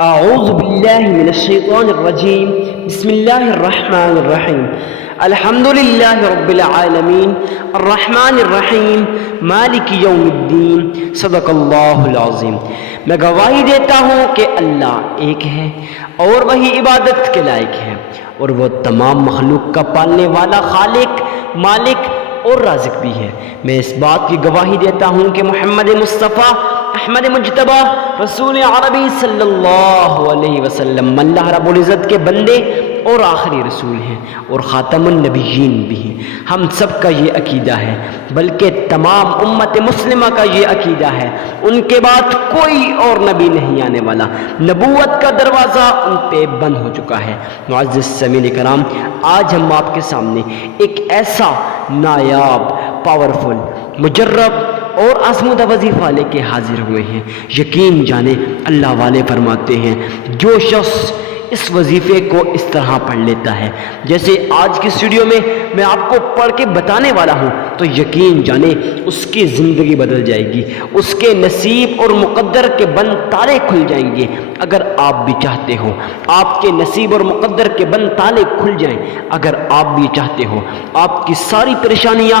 أعوذ بالله من الشيطان الرجيم بسم الله الرحمن الرحيم الحمد لله رب العالمين الرحمن الرحيم مالك يوم الدين صدق اللہ العظیم۔ میں گواہی دیتا ہوں کہ اللہ ایک ہے اور وہی عبادت کے لائق ہے، اور وہ تمام مخلوق کا پالنے والا خالق، مالک اور رازق بھی ہے۔ میں اس بات کی گواہی دیتا ہوں کہ محمد مصطفیٰ احمد مجتبی رسول عربی صلی اللہ علیہ وسلم اللہ رب العزت کے بندے اور آخری رسول ہیں اور خاتم النبیین بھی ہیں۔ ہم سب کا یہ عقیدہ ہے، بلکہ تمام امت مسلمہ کا یہ عقیدہ ہے، ان کے بعد کوئی اور نبی نہیں آنے والا، نبوت کا دروازہ ان پہ بند ہو چکا ہے۔ معزز سامعین کرام، آج ہم آپ کے سامنے ایک ایسا نایاب، پاورفل، مجرب اور آزمودہ وظیفہ لے کے حاضر ہوئے ہیں۔ یقین جانے اللہ والے فرماتے ہیں، جو شخص اس وظیفے کو اس طرح پڑھ لیتا ہے جیسے آج کی ویڈیو میں میں آپ کو پڑھ کے بتانے والا ہوں، تو یقین جانے اس کی زندگی بدل جائے گی، اس کے نصیب اور مقدر کے بند تالے کھل جائیں گے۔ اگر آپ بھی چاہتے ہو آپ کے نصیب اور مقدر کے بند تالے کھل جائیں، اگر آپ بھی چاہتے ہو آپ کی ساری پریشانیاں،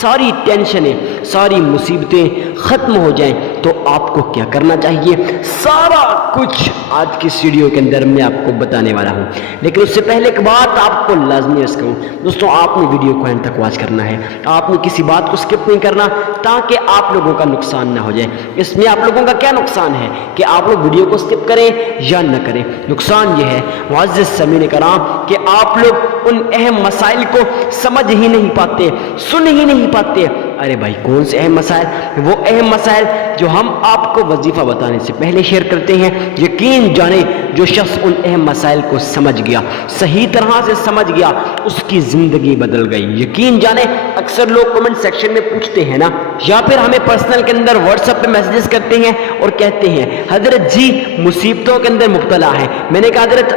ساری ٹینشنیں، ساری مصیبتیں ختم ہو جائیں، تو آپ کو کیا کرنا چاہیے؟ سارا کچھ آج کی ویڈیو کے اندر میں آپ کو بتانے والا ہوں۔ لیکن اس سے پہلے ایک بات آپ کو لازمی عرض کروں دوستوں، آپ نے ویڈیو کو اینڈ تک واچ کرنا ہے، آپ نے کسی بات کو سکپ نہیں کرنا تاکہ آپ لوگوں کا نقصان نہ ہو جائے۔ اس میں آپ لوگوں کا کیا نقصان ہے کہ آپ لوگ ویڈیو کو سکپ کریں یا نہ کریں؟ نقصان یہ ہے معزز سامعین کرام کہ آپ لوگ ان اہم مسائل کو سمجھ ہی نہیں پاتے، سن ہی نہیں پاتے۔ ارے بھائی، کون سے اہم مسائل؟ وہ اہم مسائل جو ہم آپ کو وظیفہ بتانے سے پہلے شیئر کرتے ہیں۔ یقین جانے جو شخص ان اہم مسائل کو سمجھ گیا، صحیح طرح سے سمجھ گیا، اس کی زندگی بدل گئی۔ یقین جانے اکثر لوگ کمنٹ سیکشن میں پوچھتے ہیں نا، یا پھر ہمیں پرسنل کے اندر واٹس ایپ پہ میسیجز کرتے ہیں اور کہتے ہیں حضرت جی مصیبتوں کے اندر مبتلا ہے۔ میں نے کہا حضرت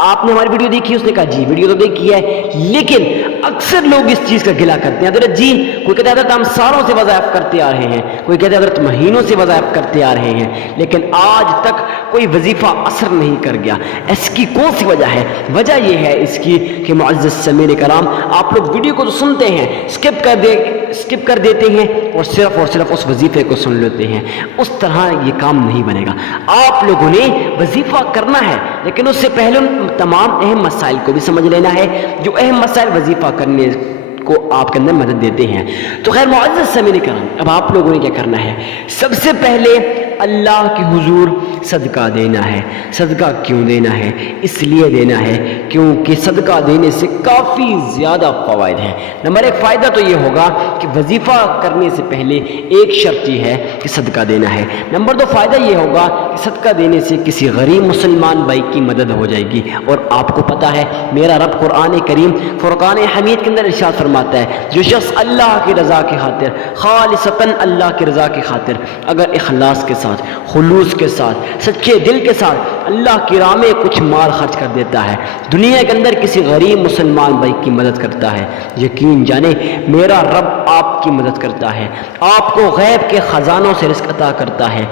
آپ نے ہماری ویڈیو دیکھی؟ اس نے کہا جی ویڈیو تو دیکھی ہے، لیکن اکثر لوگ اس چیز کا گلہ کرتے ہیں حضرت جی، کوئی کہتا ہے حضرت ہم سالوں سے وظائف کرتے آ رہے ہیں، کوئی کہتا ہے حضرت مہینوں سے وظائف کرتے آ رہے ہیں، لیکن آج تک کوئی وظیفہ اثر نہیں کر گیا۔ اس کی کون سی وجہ ہے؟ وجہ یہ ہے اس کی کہ معزز سامعین کرام، آپ لوگ ویڈیو کو تو سنتے ہیں، سکپ کر دیتے ہیں اور صرف اس وظیفے کو سن لیتے ہیں۔ اس طرح یہ کام نہیں بنے گا۔ آپ لوگوں نے وظیفہ کرنا ہے، لیکن اس سے پہلے تمام اہم مسائل کو بھی سمجھ لینا ہے، جو اہم مسائل وظیفہ کرنے کو آپ کے اندر مدد دیتے ہیں۔ تو خیر معزز سامعین کرام، اب آپ لوگوں نے کیا کرنا ہے؟ سب سے پہلے اللہ کے حضور صدقہ دینا ہے۔ صدقہ کیوں دینا ہے؟ اس لیے دینا ہے کیونکہ صدقہ دینے سے کافی زیادہ فوائد ہیں۔ نمبر ایک فائدہ تو یہ ہوگا کہ وظیفہ کرنے سے پہلے ایک شرط یہ ہے کہ صدقہ دینا ہے۔ نمبر دو فائدہ یہ ہوگا کہ صدقہ دینے سے کسی غریب مسلمان بھائی کی مدد ہو جائے گی، اور آپ کو پتہ ہے میرا رب قرآن کریم فرقان حمید کے اندر ارشاد فرماتا ہے، جو شخص اللہ کی رضا کی خاطر، خالصتاً اللہ کی رضا کی خاطر، اگر اخلاص کے ساتھ، خلوص کے ساتھ، سچے دل کے ساتھ اللہ کی راہ میں کچھ مال خرچ کر دیتا ہے، دنیا کے اندر کسی غریب مسلمان بھائی کی مدد کرتا ہے، یقین جانے میرا رب آپ کی مدد کرتا ہے، آپ کو غیب کے خزانوں سے رزق عطا کرتا ہے،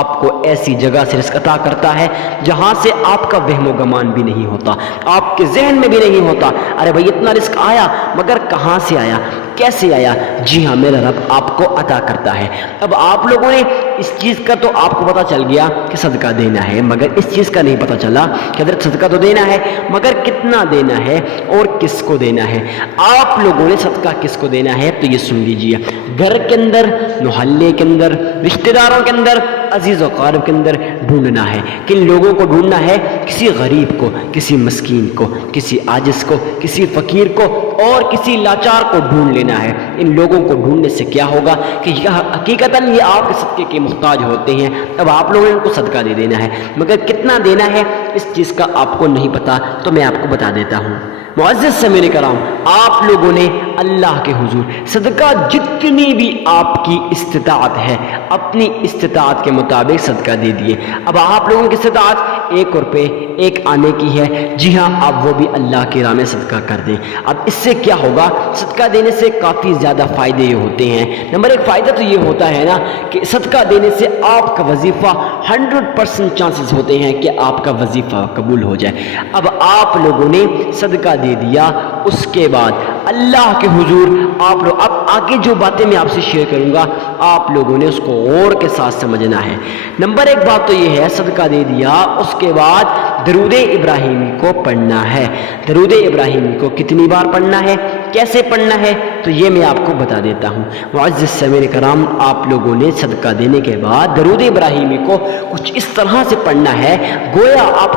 آپ کو ایسی جگہ سے رزق عطا کرتا ہے جہاں سے آپ کا وہم و گمان بھی نہیں ہوتا، آپ کے ذہن میں بھی نہیں ہوتا ارے بھائی اتنا رزق آیا، مگر کہاں سے آیا، کیسے آیا؟ جی ہاں، میرا رب آپ کو عطا کرتا ہے۔ اب آپ لوگوں نے اس چیز کا تو آپ کو پتہ چل گیا کہ صدقہ دینا ہے، مگر اس چیز کا نہیں پتہ چلا کہ حضرت صدقہ تو دینا ہے، مگر کتنا دینا ہے اور کس کو دینا ہے۔ آپ لوگوں نے صدقہ کس کو دینا ہے تو یہ سن لیجئے، گھر کے اندر، محلے کے اندر، رشتہ داروں کے اندر، عزیز و قارب کے اندر ڈھونڈنا ہے۔ کن لوگوں کو ڈھونڈنا ہے؟ کسی غریب کو، کسی مسکین کو، کسی عاجز کو، کسی فقیر کو اور کسی لاچار کو ڈھونڈ لینا ہے۔ ان لوگوں کو ڈھونڈنے سے کیا ہوگا کہ حقیقتاً یہ آپ کے صدقے کے محتاج ہوتے ہیں، اب آپ لوگوں نے ان کو صدقہ دے دینا ہے، مگر کتنا دینا ہے اس چیز کا آپ کو نہیں پتا، تو میں آپ کو بتا دیتا ہوں۔ معزز سامعین کرام، آپ لوگوں نے اللہ کے حضور صدقہ جتنی بھی آپ کی استطاعت ہے اپنی استطاعت کے مطابق صدقہ دے دیے۔ اب آپ لوگوں کی استطاعت 1 روپے 1 آنے کی ہے، جی ہاں، آپ وہ بھی اللہ کی راہ میں صدقہ کر دیں۔ اب اس سے کیا ہوگا؟ صدقہ دینے سے کافی زیادہ فائدے یہ ہوتے ہیں۔ نمبر ایک فائدہ تو یہ ہوتا ہے نا کہ صدقہ دینے سے آپ کا وظیفہ 100% چانسز ہوتے ہیں کہ آپ کا وظیفہ قبول ہو جائے۔ اب آپ لوگوں نے صدقہ دے دیا، اس کے بعد اللہ کے حضور آپ لوگ، اب آگے جو باتیں میں آپ سے شیئر کروں گا آپ لوگوں نے اس کو غور کے ساتھ سمجھنا ہے۔ نمبر ایک بات تو یہ ہے، صدقہ دے دیا، اس کے بعد درود ابراہیمی کو پڑھنا ہے۔ درود ابراہیمی کو کتنی بار پڑھنا ہے، کیسے پڑھنا ہے، تو یہ میں آپ کو بتا دیتا ہوں۔ معزز سامعین کرام، آپ لوگوں نے صدقہ دینے کے بعد درود ابراہیمی کو کچھ اس طرح سے پڑھنا ہے گویا آپ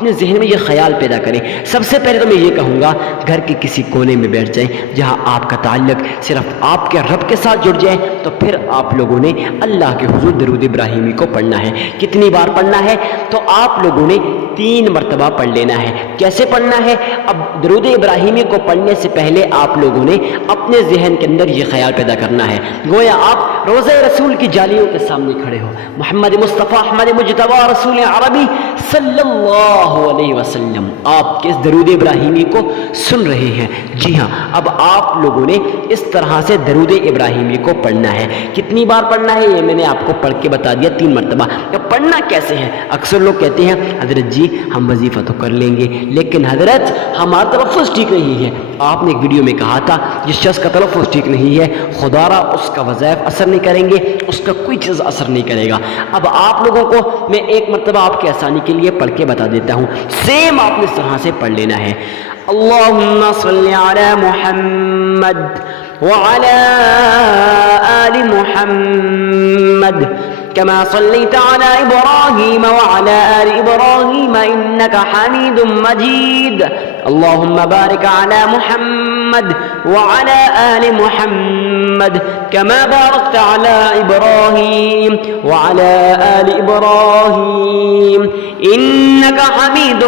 اپنے ذہن میں یہ خیال پیدا کریں۔ سب سے پہلے تو میں یہ کہوں گا گھر کے کسی کونے میں بیٹھ جائیں جہاں آپ کا تعلق صرف آپ کے رب کے ساتھ جڑ جائے، تو پھر آپ لوگوں نے اللہ کے حضور درود ابراہیمی کو پڑھنا ہے۔ کتنی بار پڑھنا ہے؟ تو آپ لوگوں نے 3 مرتبہ پڑھ لینا ہے۔ کیسے پڑھنا ہے؟ اب درود ابراہیمی کو پڑھنے سے پہلے آپ لوگوں نے اپنے ذہن کے اندر یہ خیال پیدا کرنا ہے گویا آپ روضہ رسول کی جالیوں کے سامنے کھڑے ہو، محمد مصطفیٰ احمد مجتبیٰ رسول عربی صلی اللہ علیہ وسلم آپ کے اس درود ابراہیمی کو سن رہے ہیں۔ جی ہاں، اب آپ لوگوں نے اس طرح سے درود ابراہیمی کو پڑھنا ہے۔ کتنی بار پڑھنا ہے یہ میں نے آپ کو پڑھ کے بتا دیا، 3 مرتبہ۔ اب پڑھنا کیسے ہے؟ اکثر لوگ کہتے ہیں حضرت جی ہم وظیفہ تو کر لیں گے لیکن حضرت ہمارا تلفظ ٹھیک نہیں ہے۔ آپ نے ایک ویڈیو میں کہا تھا جس شخص کا تلفظ ٹھیک نہیں ہے خدا را اس کا وظائف اثر نہیں کریں گے، اس کا کوئی چیز اثر نہیں کرے گا۔ اب آپ لوگوں کو میں ایک مرتبہ آپ کی آسانی کے لیے پڑھ کے بتا دیتا ہوں، سیم آپ نے اس طرح سے پڑھ لینا ہے۔ اللہم صلی علی محمد وعلی آل محمد كما صليت على إبراهيم وعلى آل إبراهيم إنك حميد مجيد اللهم بارك على محمد وعلى آل محمد كما باركت على إبراهيم وعلى آل إبراهيم إنك حميد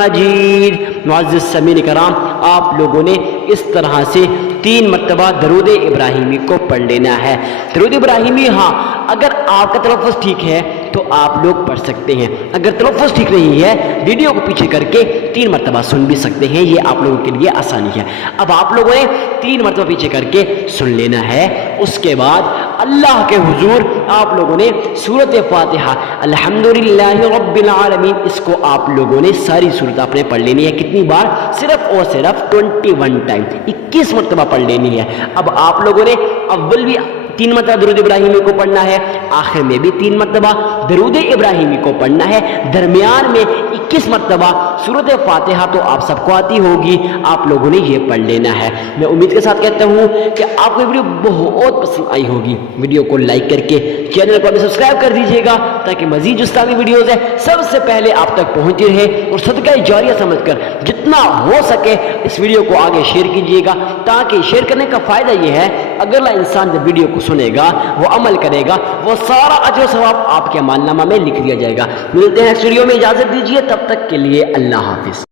مجيد۔ معزز سامعین کرام، آپ لوگوں نے اس طرح سے 3 مرتبہ درود ابراہیمی کو پڑھ لینا ہے۔ درود ابراہیمی، ہاں اگر آپ کا تلفظ ٹھیک ہے تو آپ لوگ پڑھ سکتے ہیں، اگر تلفظ ٹھیک نہیں ہے ویڈیو کو پیچھے کر کے 3 مرتبہ سن بھی سکتے ہیں، یہ آپ لوگوں کے لیے آسانی ہے۔ اب آپ لوگوں نے 3 مرتبہ پیچھے کر کے سن لینا ہے۔ اس کے بعد اللہ کے حضور آپ لوگوں نے سورۃ فاتحہ الحمدللہ رب العالمین، اس کو آپ لوگوں نے ساری سورت آپ نے پڑھ لینی ہے۔ کتنی بار؟ صرف اور صرف 21 ٹائم، 21 مرتبہ پڑھ لینی ہے۔ اب آپ لوگوں نے اول بھی 3 مرتبہ درود ابراہیمی کو پڑھنا ہے، آخر میں بھی 3 مرتبہ درود ابراہیمی کو پڑھنا ہے، درمیان میں 21 مرتبہ سورۃ فاتحہ تو آپ سب کو آتی ہوگی، آپ لوگوں نے یہ پڑھ لینا ہے۔ میں امید کے ساتھ کہتا ہوں کہ آپ کو یہ ویڈیو بہت پسند آئی ہوگی۔ ویڈیو کو لائک کر کے چینل کو سبسکرائب کر دیجیے گا تاکہ مزید جو اسلامی ویڈیوز ہیں سب سے پہلے آپ تک پہنچتی رہے، اور صدقہ جاریہ سمجھ کر جتنا ہو سکے اس ویڈیو کو آگے شیئر کیجیے گا، تاکہ شیئر کرنے کا فائدہ یہ ہے اگلا انسان جب ویڈیو کو سنے گا، وہ عمل کرے گا، وہ سارا اجر و ثواب آپ کے مال نامہ میں لکھ دیا جائے گا۔ ملتے ہیں اس ویڈیو میں، اجازت دیجیے، تب تک کے لیے اللہ حافظ۔